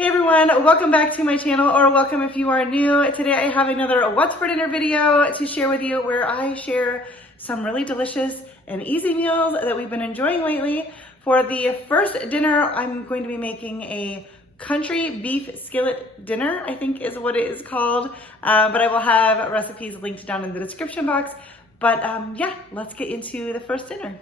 Hey everyone, welcome back to my channel, or welcome if you are new. Today I have another What's for Dinner video to share with you where I share some really delicious and easy meals that we've been enjoying lately. For the first dinner, I'm going to be making a country beef skillet dinner, I think is what it is called. But I will have recipes linked down in the description box. But yeah, let's get into the first dinner.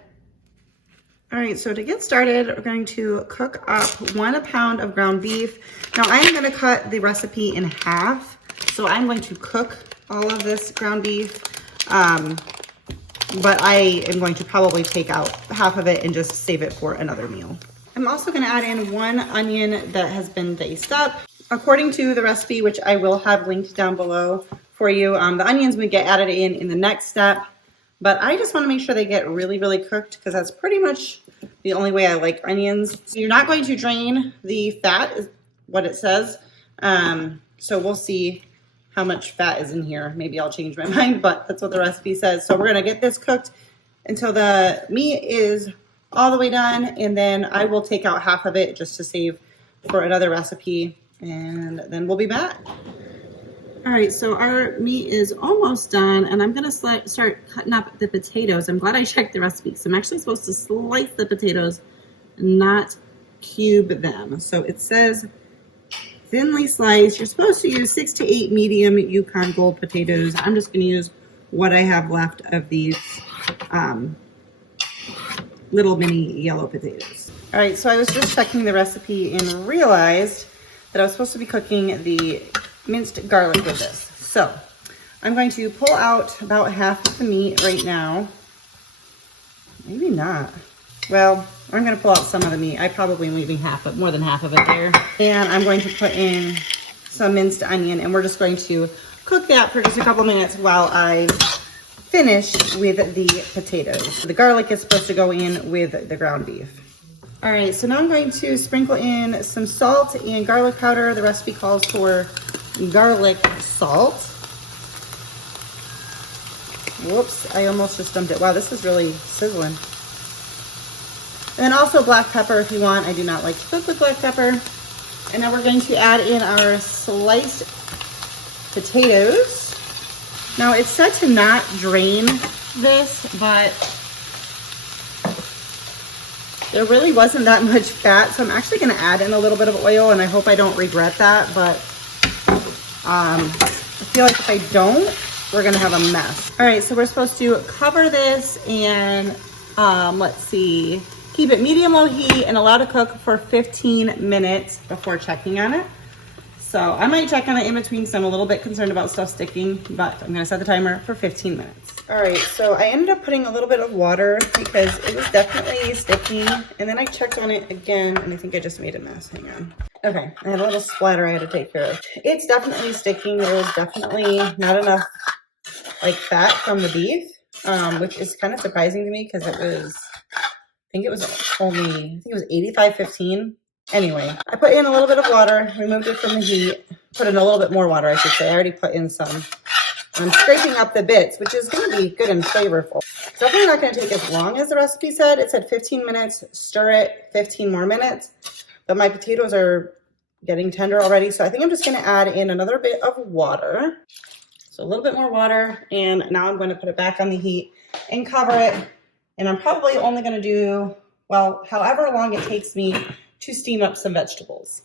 All right, so to get started, we're going to cook up 1 pound of ground beef. Now I'm gonna cut the recipe in half. So I'm going to cook all of this ground beef, but I am going to probably take out half of it and just save it for another meal. I'm also gonna add in 1 onion that has been diced up. According to the recipe, which I will have linked down below for you, the onions would get added in the next step. But I just want to make sure they get really, really cooked because that's pretty much the only way I like onions. So you're not going to drain the fat, is what it says. So we'll see how much fat is in here. Maybe I'll change my mind, but that's what the recipe says. So we're going to get this cooked until the meat is all the way done. And then I will take out half of it just to save for another recipe. And then we'll be back. All right, so our meat is almost done, and I'm gonna start cutting up the potatoes. I'm glad I checked the recipe, so I'm actually supposed to slice the potatoes, not cube them. So it says thinly sliced. You're supposed to use 6 to 8 medium Yukon Gold potatoes. I'm just gonna use what I have left of these little mini yellow potatoes. All right, so I was just checking the recipe and realized that I was supposed to be cooking the minced garlic with this. So I'm going to pull out about half of the meat right now. Maybe not. Well, I'm going to pull out some of the meat. I probably am leaving more than half of it there. And I'm going to put in some minced onion, and we're just going to cook that for just a couple minutes while I finish with the potatoes. The garlic is supposed to go in with the ground beef. All right, so now I'm going to sprinkle in some salt and garlic powder. The recipe calls for garlic salt. Whoops, I almost just dumped it. Wow, this is really sizzling. And then also black pepper if you want. I do not like to cook with black pepper. And now we're going to add in our sliced potatoes. Now it's said to not drain this, but there really wasn't that much fat, so I'm actually gonna add in a little bit of oil, and I hope I don't regret that, but I feel like if I don't, we're gonna have a mess. All right, so we're supposed to cover this and let's see, keep it medium-low heat and allow to cook for 15 minutes before checking on it. So I might check on it in between because I'm a little bit concerned about stuff sticking, but I'm gonna set the timer for 15 minutes. All right, so I ended up putting a little bit of water because it was definitely sticking. And then I checked on it again, and I think I just made a mess. Hang on. Okay, I had a little splatter I had to take care of. It's definitely sticking. There was definitely not enough like fat from the beef, which is kind of surprising to me because it was, I think it was 85-15. Anyway, I put in a little bit of water, removed it from the heat, put in a little bit more water, I should say. I already put in some. I'm scraping up the bits, which is going to be good and flavorful. It's definitely not going to take as long as the recipe said. It said 15 minutes, stir it 15 more minutes. But my potatoes are getting tender already, so I think I'm just going to add in another bit of water. So a little bit more water, and now I'm going to put it back on the heat and cover it. And I'm probably only going to do, well, however long it takes me to steam up some vegetables,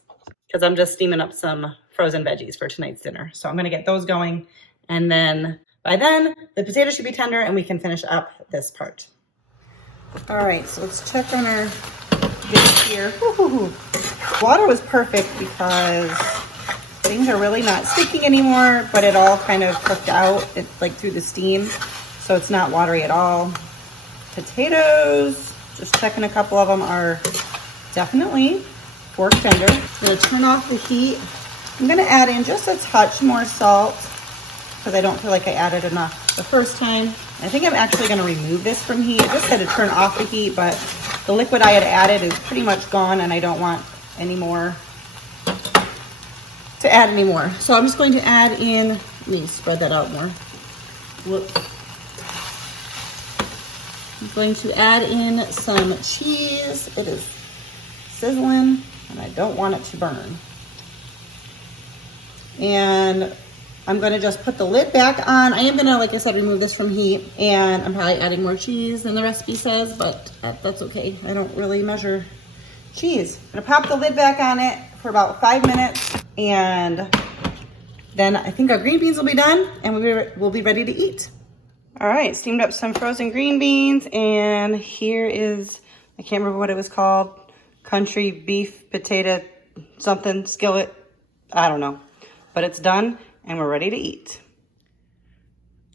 because I'm just steaming up some frozen veggies for tonight's dinner. So I'm going to get those going. And then by then, the potatoes should be tender and we can finish up this part. All right, so let's check on our base here. Water was perfect because things are really not sticking anymore, but it all kind of cooked out, like through the steam. So it's not watery at all. Potatoes, just checking a couple of them are definitely fork tender. I'm gonna turn off the heat. I'm gonna add in just a touch more salt because I don't feel like I added enough the first time. I think I'm actually gonna remove this from heat. I just had to turn off the heat, but the liquid I had added is pretty much gone and I don't want any more to add anymore. So I'm just going to add in, let me spread that out more. Whoops. I'm going to add in some cheese. It is sizzling and I don't want it to burn. And I'm gonna just put the lid back on. I am gonna, like I said, remove this from heat, and I'm probably adding more cheese than the recipe says, but that's okay. I don't really measure cheese. I'm gonna pop the lid back on it for about 5 minutes, and then I think our green beans will be done and we'll be ready to eat. All right, steamed up some frozen green beans, and here is, I can't remember what it was called, country beef potato something skillet, I don't know, but it's done and we're ready to eat.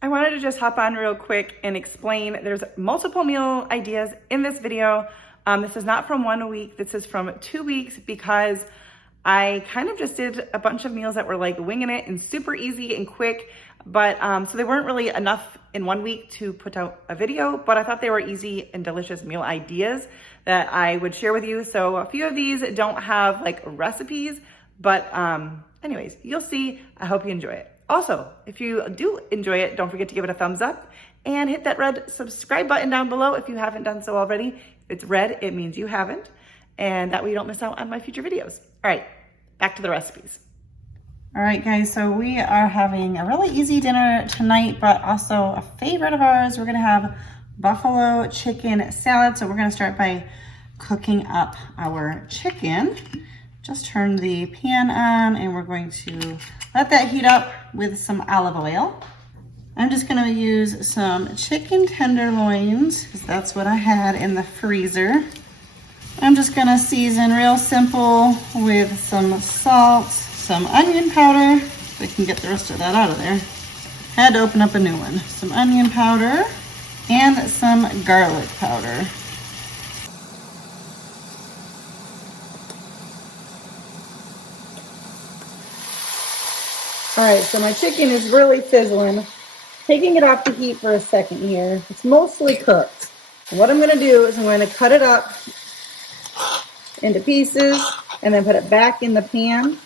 I wanted to just hop on real quick and explain there's multiple meal ideas in this video. This is not from 1 week, this is from 2 weeks, because I kind of just did a bunch of meals that were like winging it and super easy and quick, but so they weren't really enough in 1 week to put out a video, but I thought they were easy and delicious meal ideas that I would share with you. So a few of these don't have like recipes, but anyways, you'll see. I hope you enjoy it. Also, if you do enjoy it, don't forget to give it a thumbs up and hit that red subscribe button down below if you haven't done so already. If it's red, it means you haven't, and that way you don't miss out on my future videos. All right, back to the recipes. All right, guys, so we are having a really easy dinner tonight, but also a favorite of ours. We're gonna have buffalo chicken salad. So we're gonna start by cooking up our chicken. Just turn the pan on and we're going to let that heat up with some olive oil. I'm just gonna use some chicken tenderloins because that's what I had in the freezer. I'm just gonna season real simple with some salt, some onion powder. So I can get the rest of that out of there. Had to open up a new one. Some onion powder and some garlic powder. All right, so my chicken is really sizzling. Taking it off the heat for a second here. It's mostly cooked. And what I'm gonna do is I'm gonna cut it up into pieces and then put it back in the pan.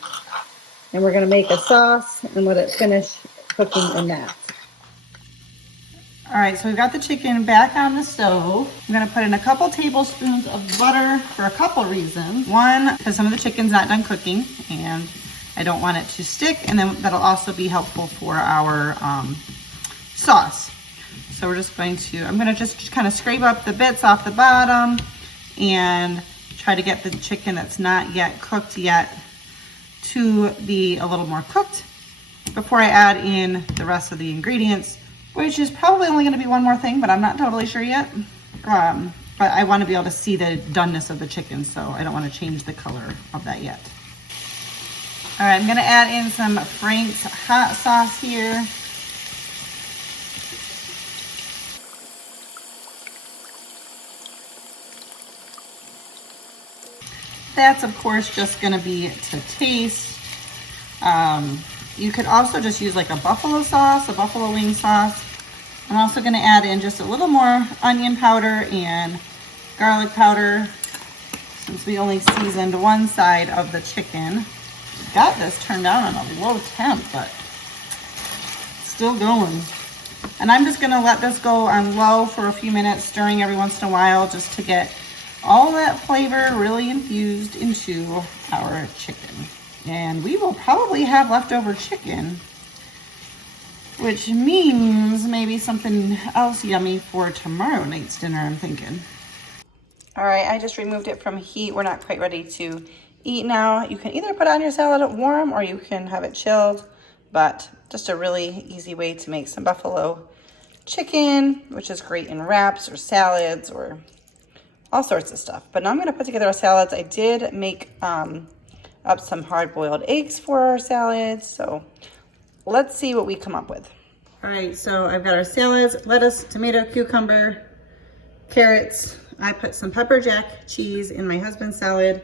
And we're gonna make a sauce and let it finish cooking in that. All right, so we've got the chicken back on the stove. I'm gonna put in a couple tablespoons of butter for a couple reasons. One, because some of the chicken's not done cooking and I don't want it to stick, and then that'll also be helpful for our sauce. So we're just going to, I'm gonna just kind of scrape up the bits off the bottom and try to get the chicken that's not yet cooked yet to be a little more cooked before I add in the rest of the ingredients, which is probably only gonna be one more thing, but I'm not totally sure yet. But I wanna be able to see the doneness of the chicken, so I don't wanna change the color of that yet. All right, I'm gonna add in some Frank's hot sauce here. That's of course just gonna be to taste. You could also just use like a buffalo sauce, a buffalo wing sauce. I'm also gonna add in just a little more onion powder and garlic powder since we only seasoned one side of the chicken. Got this turned out on a low temp, but still going. And I'm just gonna let this go on low for a few minutes, stirring every once in a while just to get all that flavor really infused into our chicken. And we will probably have leftover chicken, which means maybe something else yummy for tomorrow night's dinner, I'm thinking. All right, I just removed it from heat. We're not quite ready to eat now. You can either put on your salad warm or you can have it chilled, but just a really easy way to make some buffalo chicken, which is great in wraps or salads or all sorts of stuff. But now I'm gonna put together our salads. I did make up some hard-boiled eggs for our salads, so let's see what we come up with. All right, so I've got our salads: lettuce, tomato, cucumber, carrots. I put some pepper jack cheese in my husband's salad.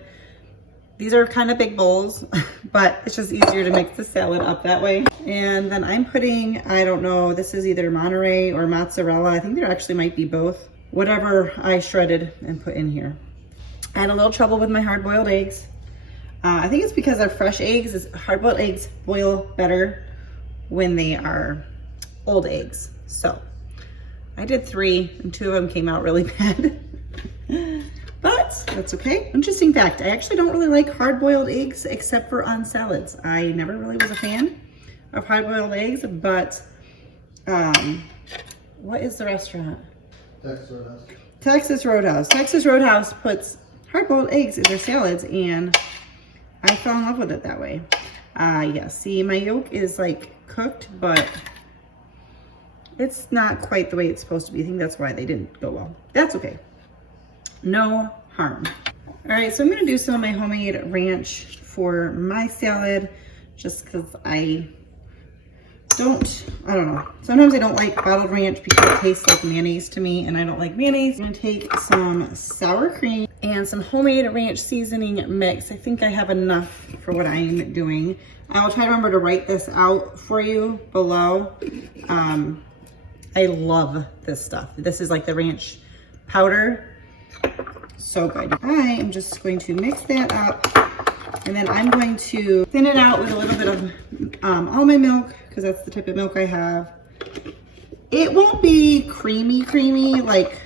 These are kind of big bowls, but it's just easier to mix the salad up that way. And then I'm putting, I don't know, this is either Monterey or mozzarella. I think there actually might be both. Whatever I shredded and put in here. I had a little trouble with my hard-boiled eggs. I think it's because they're fresh eggs. Hard-boiled eggs boil better when they are old eggs. So I did 3 and 2 of them came out really bad. But but that's okay. Interesting fact, I actually don't really like hard-boiled eggs except for on salads. I never really was a fan of hard-boiled eggs, but what is the restaurant? Texas Roadhouse. Texas Roadhouse. Texas Roadhouse puts hard-boiled eggs in their salads, and I fell in love with it that way. Yeah, see, my yolk is like cooked, but it's not quite the way it's supposed to be. I think that's why they didn't go well. That's okay. No harm. All right, so I'm gonna do some of my homemade ranch for my salad, just because I don't know. Sometimes I don't like bottled ranch because it tastes like mayonnaise to me, and I don't like mayonnaise. I'm gonna take some sour cream and some homemade ranch seasoning mix. I think I have enough for what I'm doing. I will try to remember to write this out for you below. I love this stuff. This is like the ranch powder. So good. I am just going to mix that up, and then I'm going to thin it out with a little bit of almond milk, because that's the type of milk I have. It won't be creamy, like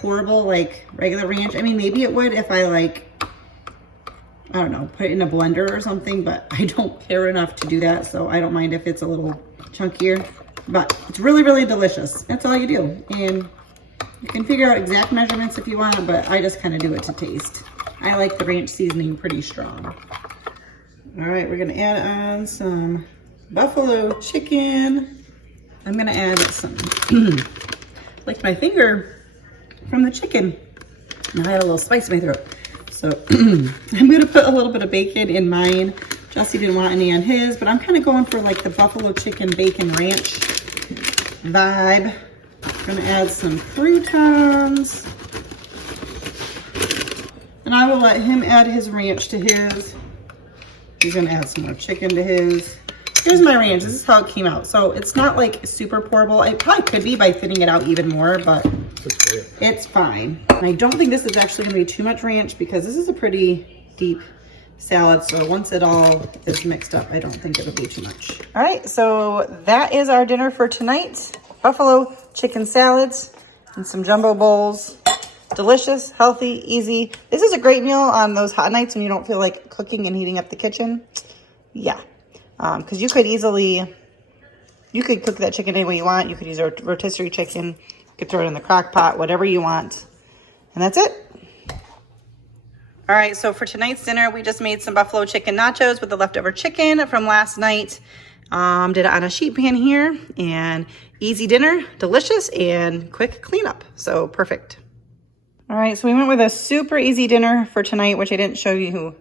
horrible, like regular ranch. I mean, maybe it would if I like, I don't know, put it in a blender or something, but I don't care enough to do that, so I don't mind if it's a little chunkier. But it's really, really delicious. That's all you do. And you can figure out exact measurements if you want, but I just kind of do it to taste. I like the ranch seasoning pretty strong. All right, we're gonna add on some buffalo chicken. I'm gonna add some, like my finger from the chicken. Now I had a little spice in my throat. So I'm gonna put a little bit of bacon in mine. Jesse didn't want any on his, but I'm kind of going for like the buffalo chicken bacon ranch vibe. I'm gonna add some croutons. And I will let him add his ranch to his. He's gonna add some more chicken to his. Here's my ranch. This is how it came out. So it's not like super pourable. It probably could be by thinning it out even more, but it's fine. And I don't think this is actually gonna be too much ranch because this is a pretty deep salad. So once it all is mixed up, I don't think it'll be too much. All right, so that is our dinner for tonight. Buffalo chicken salads and some jumbo bowls. Delicious, healthy, easy. This is a great meal on those hot nights when you don't feel like cooking and heating up the kitchen. Yeah, because you could cook that chicken any way you want. You could use a rotisserie chicken. You could throw it in the crock pot, whatever you want. And that's it. All right, so for tonight's dinner, we just made some buffalo chicken nachos with the leftover chicken from last night. Did it on a sheet pan here, and easy dinner, delicious, and quick cleanup. So perfect. All right, so we went with a super easy dinner for tonight, which I didn't show you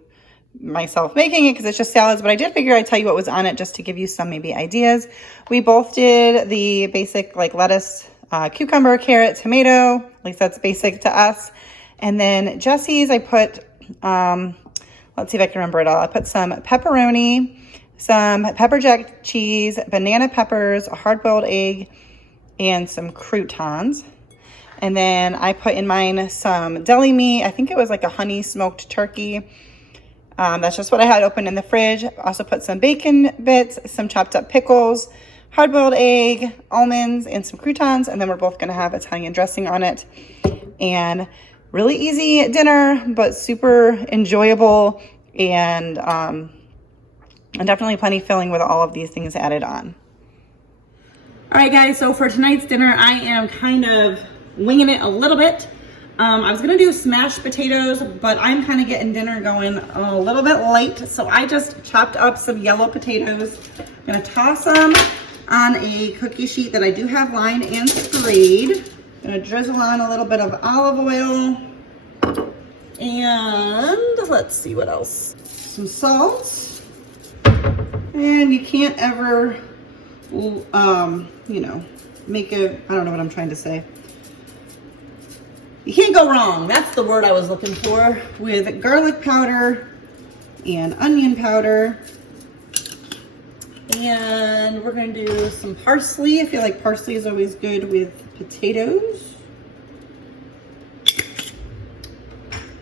myself making it because it's just salads, but I did figure I'd tell you what was on it just to give you some maybe ideas. We both did the basic like lettuce, cucumber, carrot, tomato. At least that's basic to us. And then Jesse's, I put, let's see if I can remember it all. I put some pepperoni, some pepper jack cheese, banana peppers, a hard-boiled egg, and some croutons. And then I put in mine some deli meat. I think it was like a honey smoked turkey. That's just what I had open in the fridge. Also put some bacon bits, some chopped up pickles, hard-boiled egg, almonds, and some croutons. And then we're both gonna have Italian dressing on it. And really easy dinner, but super enjoyable and definitely plenty filling with all of these things added on. All right, guys, so for tonight's dinner, I am kind of winging it a little bit. I was gonna do smashed potatoes, but I'm kind of getting dinner going a little bit late, so I just chopped up some yellow potatoes. I'm gonna toss them on a cookie sheet that I do have lined and sprayed. I'm gonna drizzle on a little bit of olive oil, and let's see what else. Some salt, and you can't ever, you know, make a, I don't know what I'm trying to say. You can't go wrong. That's the word I was looking for, with garlic powder and onion powder. And we're going to do some parsley. I feel like parsley is always good with potatoes.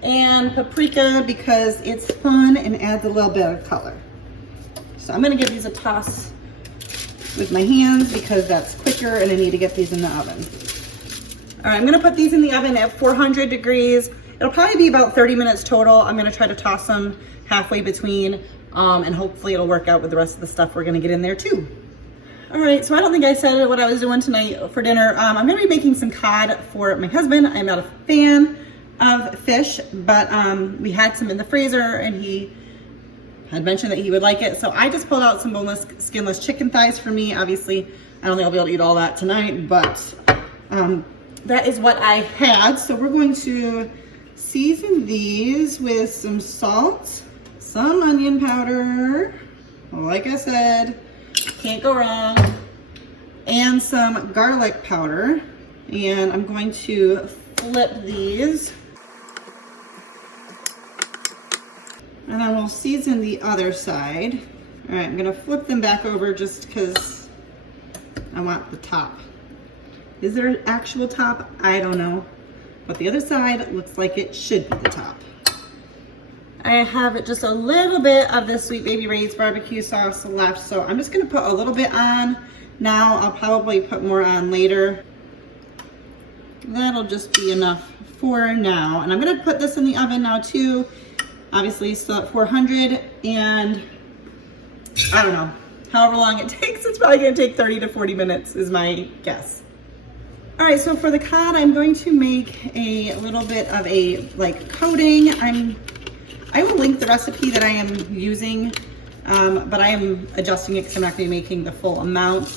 And paprika because it's fun and adds a little bit of color. So I'm going to give these a toss with my hands because that's quicker and I need to get these in the oven. All right, I'm gonna put these in the oven at 400 degrees it'll probably be about 30 minutes total. I'm gonna try to toss them halfway between, and hopefully it'll work out with the rest of the stuff we're gonna get in there too. All right, so I don't think I said what I was doing tonight for dinner. I'm gonna be making some cod for my husband. I'm not a fan of fish, but we had some in the freezer and he had mentioned that he would like it. So I just pulled out some boneless, skinless chicken thighs for me. Obviously, I don't think I'll be able to eat all that tonight, but that is what I had. So we're going to season these with some salt, some onion powder, like I said, can't go wrong, and some garlic powder. And I'm going to flip these. And then we'll season the other side. All right, I'm gonna flip them back over just because I want the top. Is there an actual top? I don't know. But the other side looks like it should be the top. I have just a little bit of this Sweet Baby Ray's barbecue sauce left, so I'm just gonna put a little bit on now. I'll probably put more on later. That'll just be enough for now. And I'm gonna put this in the oven now too. Obviously still at 400, and I don't know, however long it takes, it's probably gonna take 30 to 40 minutes is my guess. All right, so for the cod, I'm going to make a little bit of a coating. I will link the recipe that I am using, but I am adjusting it because I'm not gonna be making the full amount.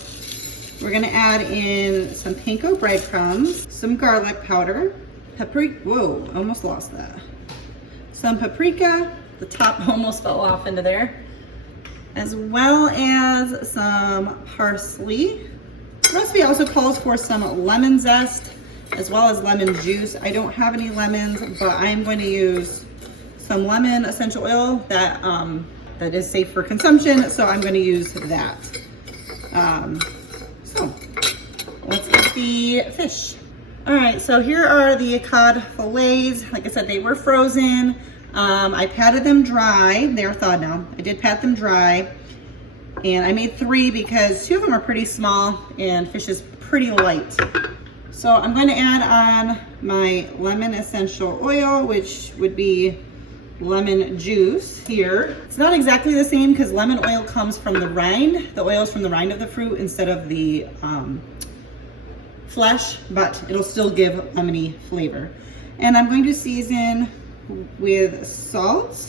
We're gonna add in some panko breadcrumbs, some garlic powder, paprika, whoa, almost lost that. Some paprika, the top almost fell off into there, as well as some parsley. The recipe also calls for some lemon zest, as well as lemon juice. I don't have any lemons, but I'm going to use some lemon essential oil that is safe for consumption, so I'm going to use that. So let's get the fish. All right, so here are the cod fillets. Like I said, they were frozen. I patted them dry. They're thawed now. I did pat them dry. And I made 3 because 2 of them are pretty small and fish is pretty light. So I'm going to add on my lemon essential oil, which would be lemon juice here. It's not exactly the same because lemon oil comes from the rind. The oil is from the rind of the fruit instead of the flesh, but it'll still give lemony flavor. And I'm going to season with salt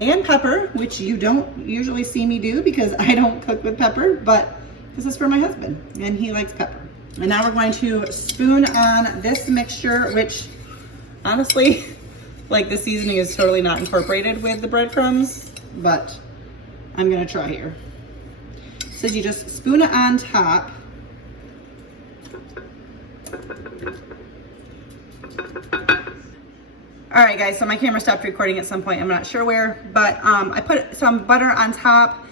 and pepper, which you don't usually see me do because I don't cook with pepper, but this is for my husband and he likes pepper. And now we're going to spoon on this mixture, which honestly, the seasoning is totally not incorporated with the breadcrumbs, but I'm gonna try here. So you just spoon it on top. All right, guys, so my camera stopped recording at some point. I'm not sure where, but I put some butter on top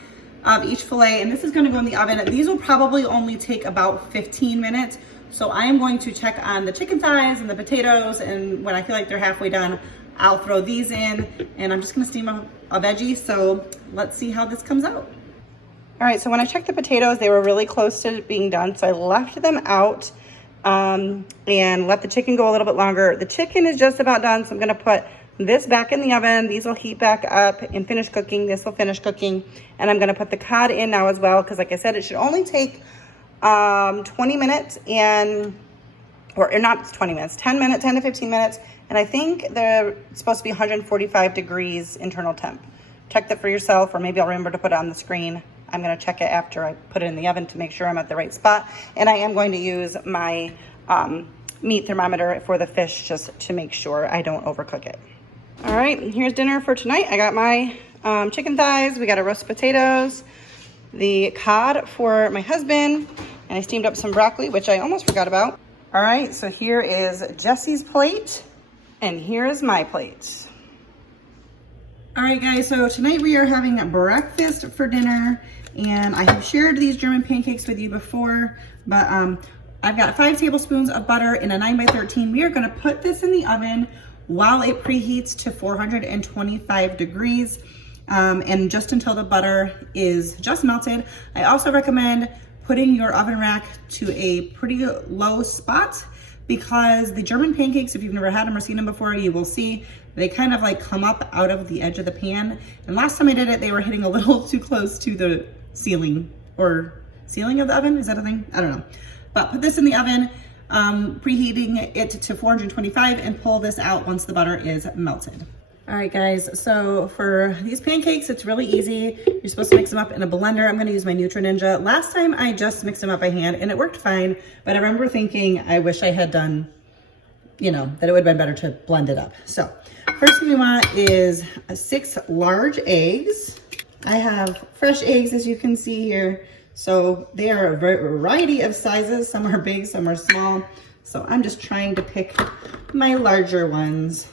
of each fillet, and this is gonna go in the oven. These will probably only take about 15 minutes. So I am going to check on the chicken thighs and the potatoes, and when I feel like they're halfway done, I'll throw these in, and I'm just gonna steam a veggie, so let's see how this comes out. All right, so when I checked the potatoes, they were really close to being done, so I left them out and let the chicken go a little bit longer. The chicken is just about done, so I'm gonna put this back in the oven. These will heat back up and finish cooking. This will finish cooking, and I'm gonna put the cod in now as well, because like I said, it should only take 20 minutes or not 20 minutes, 10 to 15 minutes. And I think they're supposed to be 145 degrees internal temp. Check that for yourself, or maybe I'll remember to put it on the screen. I'm gonna check it after I put it in the oven to make sure I'm at the right spot. And I am going to use my meat thermometer for the fish just to make sure I don't overcook it. All right, here's dinner for tonight. I got my chicken thighs, we got our roasted potatoes, the cod for my husband, and I steamed up some broccoli, which I almost forgot about. All right, so here is Jesse's plate, and here is my plate. All right, guys, so tonight we are having a breakfast for dinner, and I have shared these German pancakes with you before, but I've got 5 tablespoons of butter in a 9x13. We are gonna put this in the oven while it preheats to 425 degrees, and just until the butter is just melted. I also recommend putting your oven rack to a pretty low spot because the German pancakes, if you've never had them or seen them before, you will see they kind of like come up out of the edge of the pan. And last time I did it, they were hitting a little too close to the ceiling or ceiling of the oven. Is that a thing? I don't know. But put this in the oven, preheating it to 425 and pull this out once the butter is melted. All right, guys, so for these pancakes, it's really easy. You're supposed to mix them up in a blender. I'm gonna use my Ninja. Last time I just mixed them up by hand and it worked fine, but I remember thinking I wish I had done, you know, that it would have been better to blend it up. So first thing we want is 6 large eggs. I have fresh eggs, as you can see here. So they are a variety of sizes. Some are big, some are small. So I'm just trying to pick my larger ones.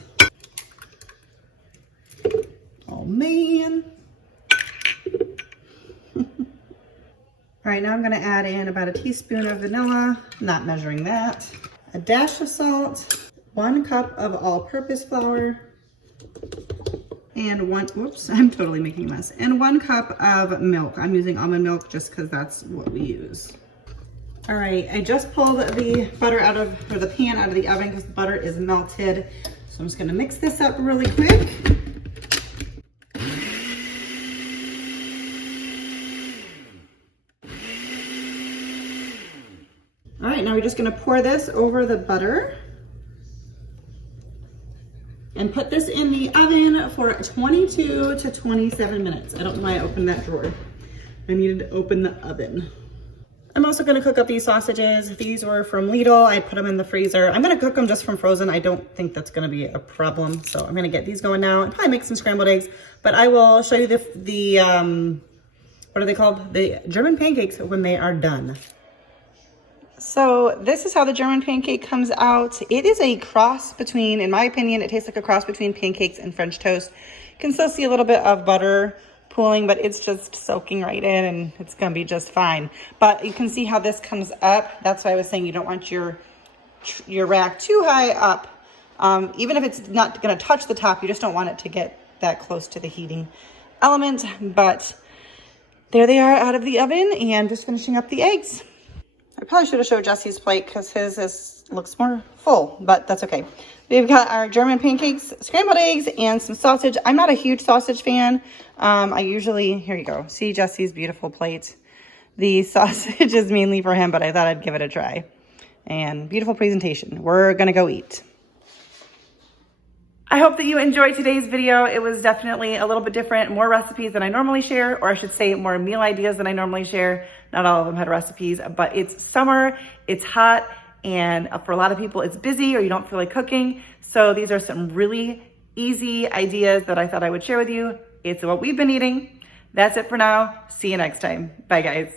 Oh man. All right, now I'm gonna add in about a teaspoon of vanilla, not measuring that, a dash of salt, 1 cup of all-purpose flour, and I'm totally making a mess, and 1 cup of milk. I'm using almond milk just because that's what we use. All right, I just pulled the butter the pan out of the oven because the butter is melted. So I'm just gonna mix this up really quick. All right, now we're just gonna pour this over the butter and put this in the oven for 22 to 27 minutes. I don't know why I opened that drawer. I needed to open the oven. I'm also gonna cook up these sausages. These were from Lidl. I put them in the freezer. I'm gonna cook them just from frozen. I don't think that's gonna be a problem. So I'm gonna get these going now and probably make some scrambled eggs, but I will show you the what are they called? The German pancakes when they are done. So this is how the German pancake comes out. It is a cross between, in my opinion, it tastes like a cross between pancakes and French toast. You can still see a little bit of butter pooling, but it's just soaking right in and it's gonna be just fine. But you can see how this comes up. That's why I was saying you don't want your rack too high up. Even if it's not gonna touch the top, you just don't want it to get that close to the heating element. But there they are out of the oven and just finishing up the eggs. I probably should have showed Jesse's plate because his looks more full, but that's okay. We've got our German pancakes, scrambled eggs, and some sausage. I'm not a huge sausage fan. Here you go. See Jesse's beautiful plate. The sausage is mainly for him, but I thought I'd give it a try. And beautiful presentation. We're gonna go eat. I hope that you enjoyed today's video. It was definitely a little bit different, more recipes than I normally share, or I should say more meal ideas than I normally share. Not all of them had recipes, but it's summer, it's hot, and for a lot of people it's busy or you don't feel like cooking. So these are some really easy ideas that I thought I would share with you. It's what we've been eating. That's it for now. See you next time. Bye guys.